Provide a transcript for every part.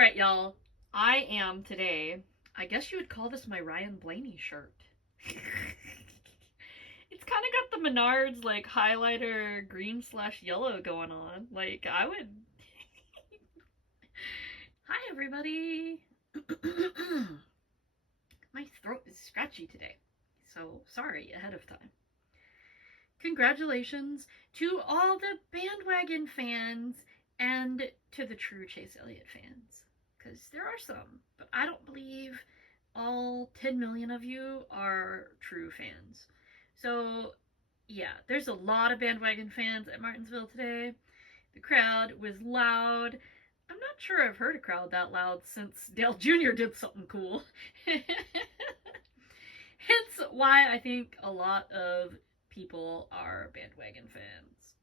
Alright, y'all. I am today, I guess you would call this my Ryan Blaney shirt. It's kind of got the Menards, like, highlighter green/yellow going on. Like, I would. Hi, everybody. My throat is scratchy today, so sorry ahead of time. Congratulations to all the Bandwagon fans and to the true Chase Elliott fans. Because there are some, but I don't believe all 10 million of you are true fans. So, yeah, there's a lot of Bandwagon fans at Martinsville today. The crowd was loud. I'm not sure I've heard a crowd that loud since Dale Jr. did something cool. Hence why I think a lot of people are Bandwagon fans.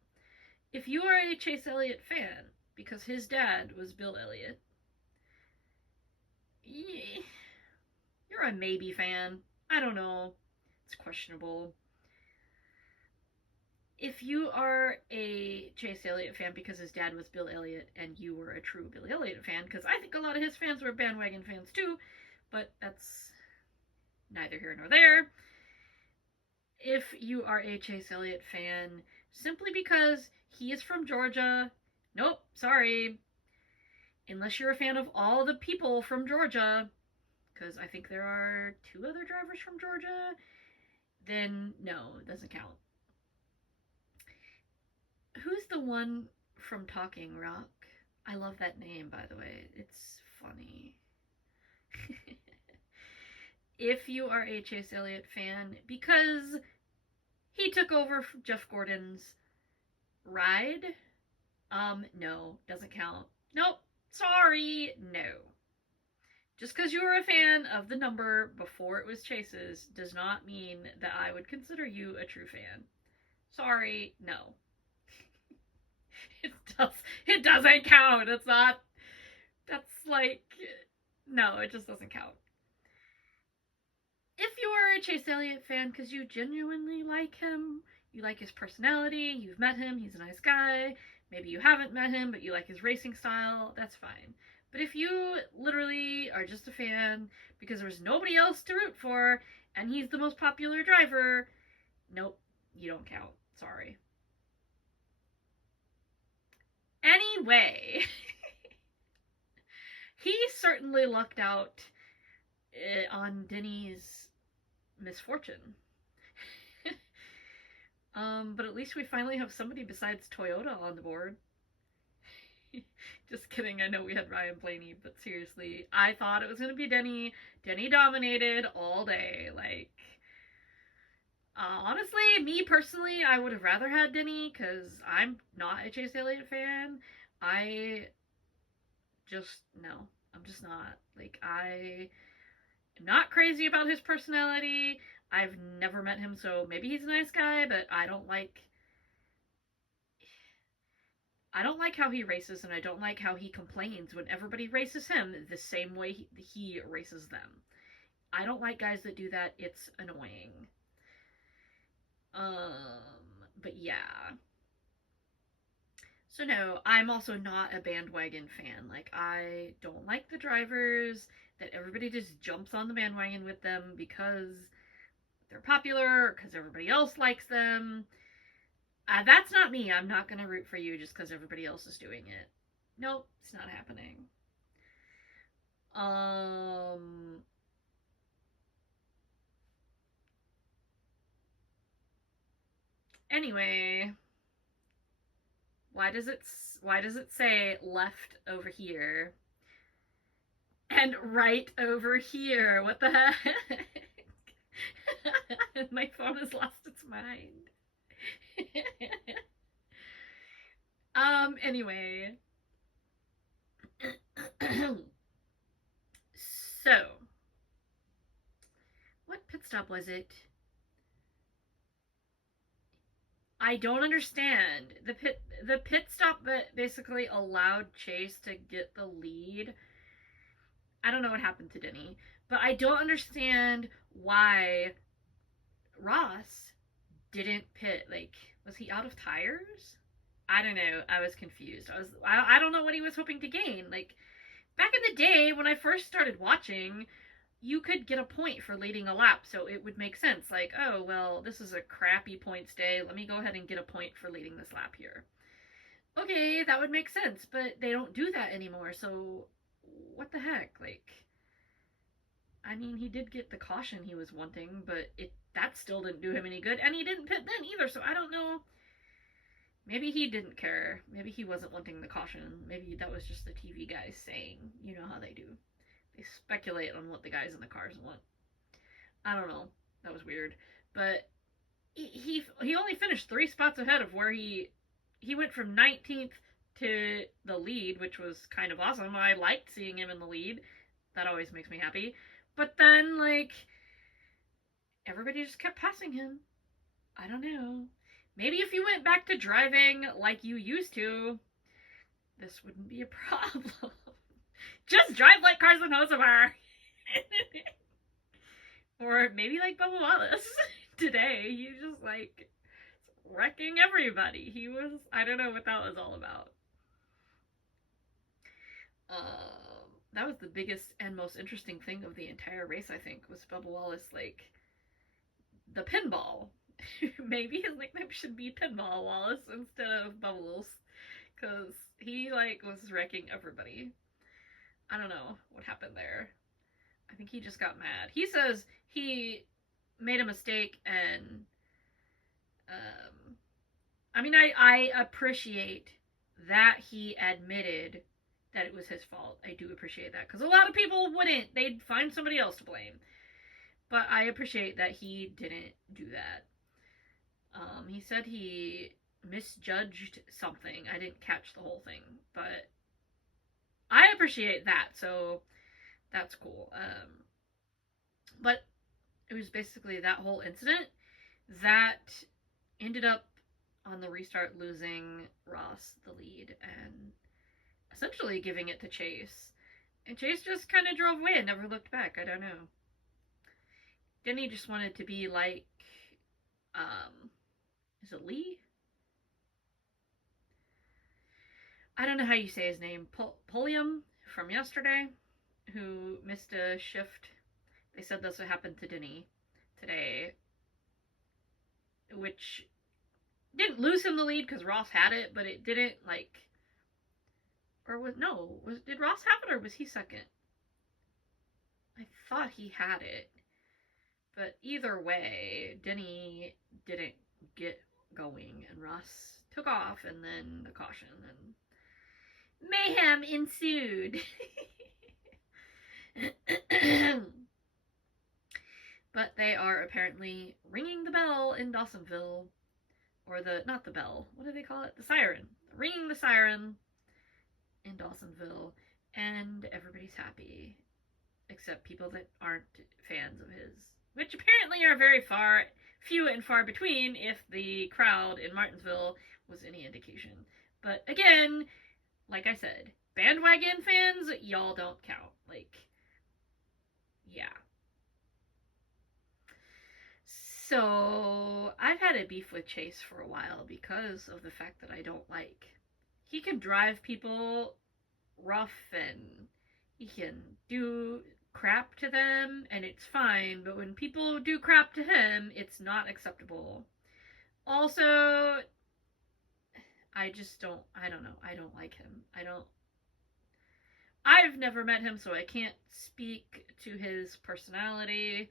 If you are a Chase Elliott fan, because his dad was Bill Elliott, you're a maybe fan. I don't know. It's questionable. If you are a Chase Elliott fan because his dad was Bill Elliott and you were a true Bill Elliott fan, because I think a lot of his fans were Bandwagon fans too, but that's neither here nor there. If you are a Chase Elliott fan simply because he is from Georgia, nope, sorry. Unless you're a fan of all the people from Georgia, because I think there are 2 other drivers from Georgia, then no, it doesn't count. Who's the one from Talking Rock? I love that name, by the way. It's funny. If you are a Chase Elliott fan because he took over Jeff Gordon's ride, no, doesn't count. Nope. Sorry, no. Just because you were a fan of the number before it was Chase's does not mean that I would consider you a true fan. Sorry, no. It doesn't count. It's not, that's like, no, it just doesn't count. If you are a Chase Elliott fan because you genuinely like him, you like his personality, you've met him, he's a nice guy, maybe you haven't met him, but you like his racing style, that's fine. But if you literally are just a fan because there's nobody else to root for, and he's the most popular driver, nope, you don't count. Sorry. Anyway, he certainly lucked out on Denny's misfortune. But at least we finally have somebody besides Toyota on the board. Just kidding, I know we had Ryan Blaney, but seriously, I thought it was going to be Denny. Denny dominated all day. Like, honestly, me personally, I would have rather had Denny, because I'm not a Chase Elliott fan. I'm just not. Like, I am not crazy about his personality. I've never met him, so maybe he's a nice guy, but I don't like how he races, and I don't like how he complains when everybody races him the same way he races them. I don't like guys that do that. It's annoying. But yeah. So no, I'm also not a bandwagon fan. Like, I don't like the drivers that everybody just jumps on the bandwagon with them because they're popular, because everybody else likes them. That's not me. I'm not going to root for you just because everybody else is doing it. Nope, it's not happening. Anyway, why does it say left over here and right over here? What the heck? My phone has lost its mind. Anyway. So, what pit stop was it? I don't understand. The pit stop that basically allowed Chase to get the lead. I don't know what happened to Denny, but I don't understand why Ross didn't pit. Like, was he out of tires? I don't know. I was confused. I don't know what he was hoping to gain. Like, back in the day when I first started watching, you could get a point for leading a lap, so it would make sense. Like, oh, well, this is a crappy points day. Let me go ahead and get a point for leading this lap here. Okay, that would make sense, but they don't do that anymore, so what the heck? Like, I mean, he did get the caution he was wanting, but that still didn't do him any good, and he didn't pit then either, so I don't know. Maybe he didn't care. Maybe he wasn't wanting the caution. Maybe that was just the TV guys saying, you know how they do. They speculate on what the guys in the cars want. I don't know. That was weird. But he only finished 3 spots ahead of where he went from 19th to the lead, which was kind of awesome. I liked seeing him in the lead. That always makes me happy. But then, like, everybody just kept passing him. I don't know. Maybe if you went back to driving like you used to, this wouldn't be a problem. Just drive like Carson Hocevar. Or maybe like Bubba Wallace. Today, he's just like wrecking everybody. I don't know what that was all about. That was the biggest and most interesting thing of the entire race, I think, was Bubba Wallace, like, the pinball. Maybe his nickname should be Pinball Wallace instead of Bubbles, because he, like, was wrecking everybody. I don't know what happened there. I think he just got mad. He says he made a mistake, and I mean, I appreciate that he admitted that it was his fault. I do appreciate that, because a lot of people wouldn't. They'd find somebody else to blame. But I appreciate that he didn't do that. He said he misjudged something. I didn't catch the whole thing, but I appreciate that, so that's cool. But it was basically that whole incident that ended up on the restart losing Ross the lead and essentially giving it to Chase. And Chase just kind of drove away and never looked back. I don't know. Denny just wanted to be like, is it Lee? I don't know how you say his name. Pulliam from yesterday, who missed a shift. They said that's what happened to Denny today, which didn't lose him the lead because Ross had it, but it didn't, like, did Ross have it, or was he second? I thought he had it, but either way, Denny didn't get going, and Ross took off, and then the caution, and mayhem ensued. But they are apparently ringing the bell in Dawsonville, or not the bell, what do they call it? The siren. Ringing the siren in Dawsonville, and everybody's happy, except people that aren't fans of his, which apparently are very few and far between if the crowd in Martinsville was any indication. But again, like I said, bandwagon fans, y'all don't count. Like, yeah. So, I've had a beef with Chase for a while because of the fact that I don't like. He can drive people rough and he can do crap to them and it's fine, but when people do crap to him, it's not acceptable. Also, I don't know. I don't like him. I've never met him, so I can't speak to his personality.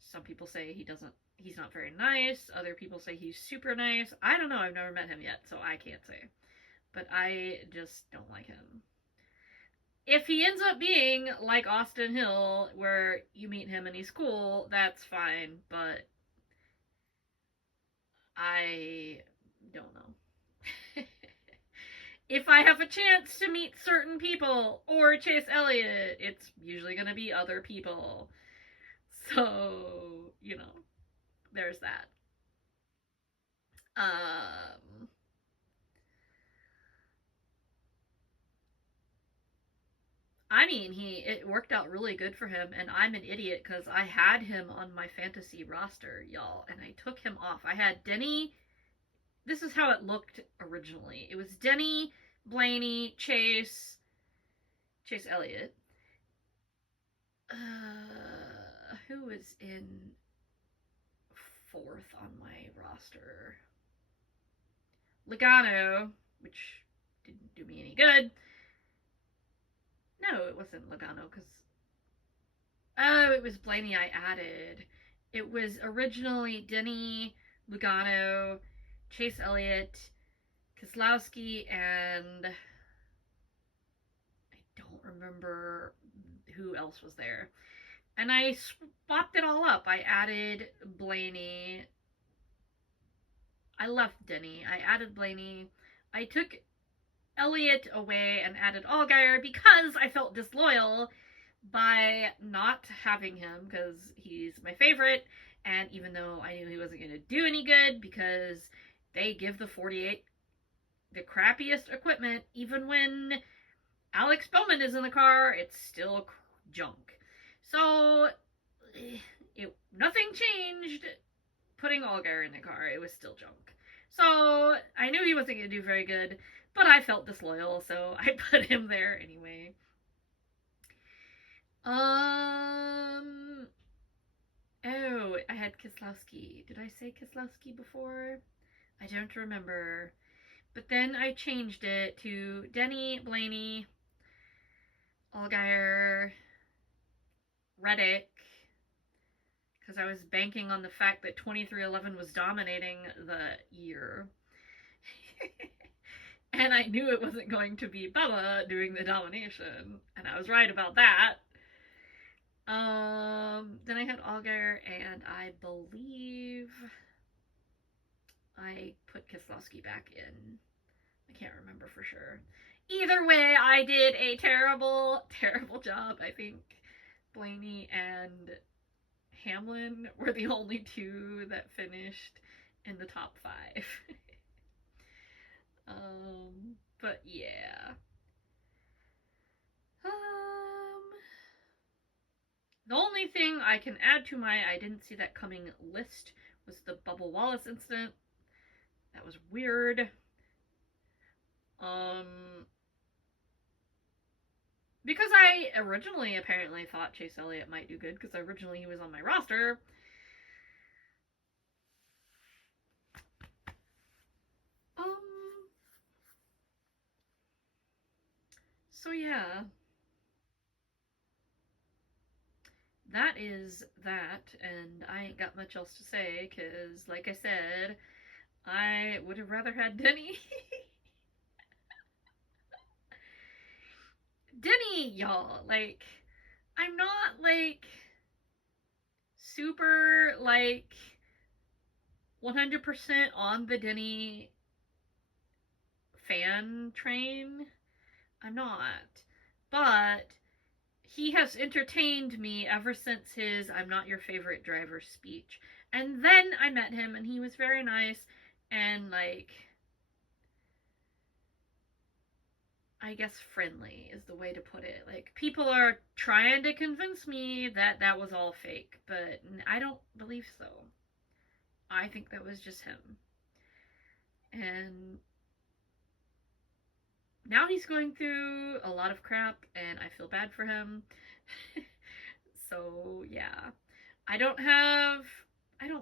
Some people say he's not very nice. Other people say he's super nice. I don't know. I've never met him yet, so I can't say. But I just don't like him. If he ends up being like Austin Hill, where you meet him and he's cool, that's fine, but I don't know. If I have a chance to meet certain people, or Chase Elliott, it's usually going to be other people. So, you know, there's that. I mean, it worked out really good for him, and I'm an idiot because I had him on my fantasy roster, y'all, and I took him off. I had Denny. This is how it looked originally. It was Denny, Blaney, Chase, Chase Elliott. Who was in fourth on my roster? Logano, which didn't do me any good. No, it wasn't Logano, because it was Blaney I added. It was originally Denny, Logano, Chase Elliott, Keselowski, and I don't remember who else was there. And I swapped it all up. I added Blaney. I left Denny. I added Blaney. I took Elliott away and added Allgaier because I felt disloyal by not having him, because he's my favorite, and even though I knew he wasn't going to do any good because they give the 48 the crappiest equipment, even when Alex Bowman is in the car, it's still junk. So nothing changed putting Allgaier in the car. It was still junk. So I knew he wasn't going to do very good, but I felt disloyal, so I put him there anyway. Oh, I had Keselowski. Did I say Keselowski before? I don't remember. But then I changed it to Denny, Blaney, Allgaier, Reddick, because I was banking on the fact that 2311 was dominating the year. And I knew it wasn't going to be Bubba doing the domination, and I was right about that. Then I had Allgaier, and I believe I put Keselowski back in. I can't remember for sure. Either way, I did a terrible, terrible job. I think Blaney and Hamlin were the only two that finished in the top 5. But yeah. The only thing I can add to my I didn't see that coming list was the Bubba Wallace incident. That was weird. Because I originally apparently thought Chase Elliott might do good, because originally he was on my roster. So yeah. That is that, and I ain't got much else to say, because, like I said, I would have rather had Denny. Denny, y'all, like, I'm not, like, super, like, 100% on the Denny fan train. I'm not. But he has entertained me ever since his "I'm not your favorite driver" speech. And then I met him, and he was very nice, and, like, I guess friendly is the way to put it. Like, people are trying to convince me that that was all fake, but I don't believe so. I think that was just him. And now he's going through a lot of crap, and I feel bad for him. So, yeah. I don't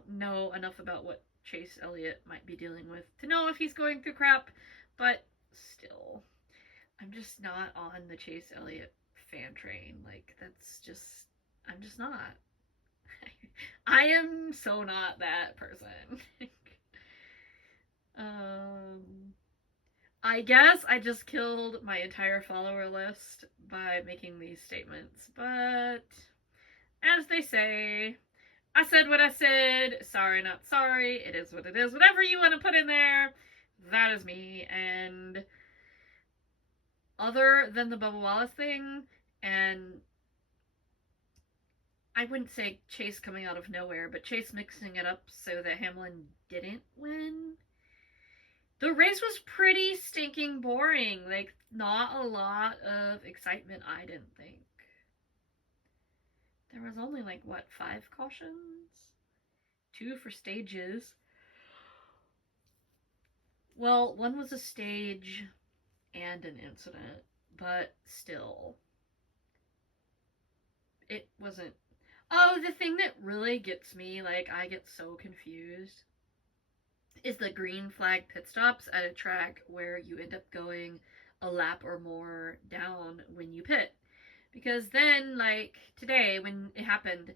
know enough about what Chase Elliott might be dealing with to know if he's going through crap, but still, I'm just not on the Chase Elliott fan train. Like, I'm just not. I am so not that person. I guess I just killed my entire follower list by making these statements, but as they say, I said what I said, sorry not sorry, it is what it is. Whatever you want to put in there, that is me. And other than the Bubba Wallace thing, and I wouldn't say Chase coming out of nowhere, but Chase mixing it up so that Hamlin didn't win, the race was pretty stinking boring. Like, not a lot of excitement, I didn't think. There was only, like, what, 5 cautions? 2 for stages. Well, one was a stage and an incident, but still. it wasn't. Oh, the thing that really gets me, like, I get so confused, is the green flag pit stops at a track where you end up going a lap or more down when you pit. Because then, like, today, when it happened,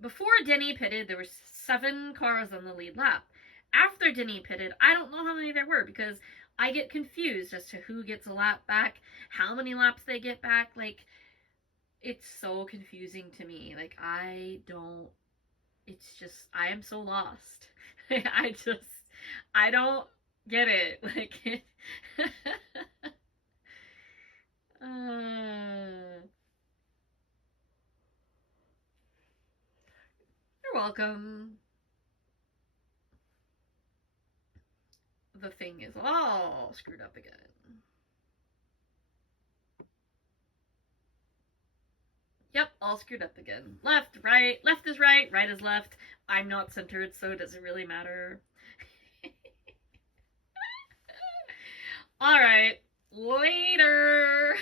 before Denny pitted, there were 7 cars on the lead lap. After Denny pitted, I don't know how many there were, because I get confused as to who gets a lap back, how many laps they get back. Like, it's so confusing to me. Like, it's just, I am so lost. I don't get it. Like, you're welcome. The thing is all screwed up again. Yep, all screwed up again. Left, right, left is right, right is left. I'm not centered, so it doesn't really matter. Alright, later!